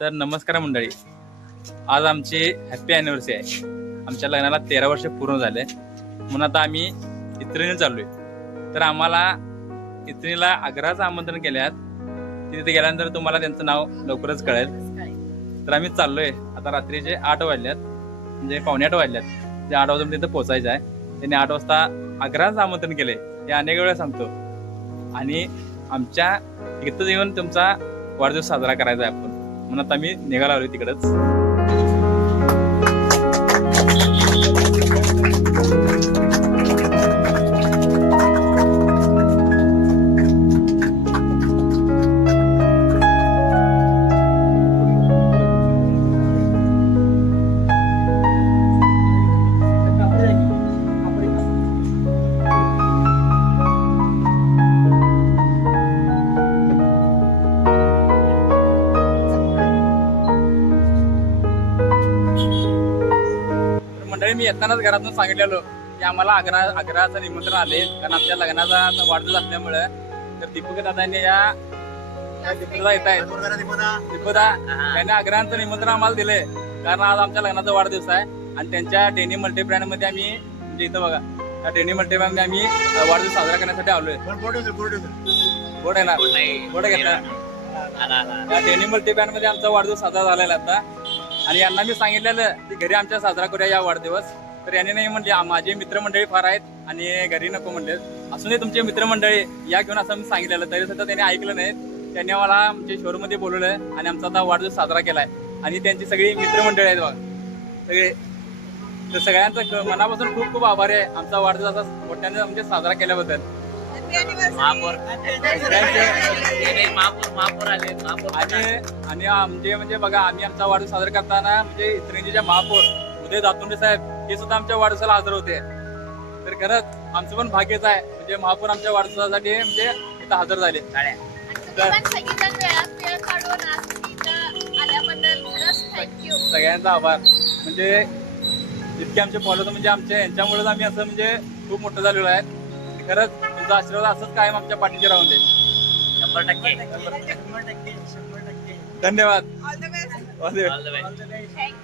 तर नमस्कार मंडळी, आज आमची हॅपी ॲनिव्हर्सरी आहे. आमच्या लग्नाला 13 वर्ष पूर्ण झाले. म्हणून आता आम्ही इत्रिणीला चाललोय. तर आम्हाला इत्रिणीला आग्र्याचं आमंत्रण केल्यात. तिथे गेल्यानंतर तुम्हाला त्यांचं नाव लवकरच कळेल. तर आम्ही चाललोय. आता रात्रीचे 8 वाजल्यात, म्हणजे 7:45 वाजल्यात. जे 8 वाजता तिथे पोहोचायचं आहे. त्यांनी 8 वाजता आग्र्याचं आमंत्रण केलंय, हे अनेक वेळा सांगतो. आणि आमच्या इथं येऊन तुमचा वाढदिवस साजरा करायचा आहे आपण, म्हणून आता मी निघाला आलोय तिकडच. मंडळी, मी येतानाच घरातून सांगितलेलो की आम्हाला आग्र्याचं निमंत्रण आले, कारण आमच्या लग्नाचा वाढदिवस असल्यामुळे. तर दीपक दादांनी या दीपदा येत आहेत, दीपदा यांनी आग्र्याचं निमंत्रण आम्हाला दिले, कारण आज आमच्या लग्नाचा वाढदिवस आहे. आणि त्यांच्या डेनी मल्टी ब्रँड मध्ये आम्ही, म्हणजे इथं बघा, त्या डेनी मल्टी ब्रँड मध्ये आम्ही वाढदिवस साजरा करण्यासाठी आलोय. बोर्ड आहे ना, बोर्ड घेतला. त्या डेनी मल्टी ब्रँड मध्ये आमचा वाढदिवस साजरा झालेला आता. आणि यांना मी सांगितलेलं की घरी आमच्या साजरा करूया या वाढदिवस. तर यांनी नाही म्हणले, माझे मित्रमंडळी फार आहेत आणि घरी नको म्हणले. असूनही तुमचे मित्रमंडळी या घेऊन असं मी सांगितलेलं, तरी सुद्धा त्यांनी ऐकलं नाही. त्यांनी मला आमच्या शोरूम मध्ये बोलवलं आणि आमचा आता वाढदिवस साजरा केलाय. आणि त्यांची सगळी मित्रमंडळी आहेत बघा सगळे. तर सगळ्यांचं मनापासून खूप खूप आभार आहे आमचा वाढदिवस असा मोठ्याने म्हणजे साजरा केल्याबद्दल. आणि म्हणजे बघा, आम्ही आमचा वाढदिवस साजरा करताना म्हणजे इतरांच्या महापौर उदय दातुंडे साहेब हे सुद्धा आमच्या वाढदिवसाला हजर होते. तर खरंच आमचं पण भाग्यच आहे, म्हणजे महापौर आमच्या वाढदिवसासाठी म्हणजे इथं हजर झाले. सगळ्यांचा आभार. म्हणजे इतके आमचे फॉलो, म्हणजे आमच्या यांच्यामुळेच आम्ही असं म्हणजे खूप मोठं झालेलो आहे. खरंच तुमचा आशीर्वाद असंच कायम आमच्या पाठीशी राहून दे. 100%. धन्यवाद. All the best. All the best. Thank you.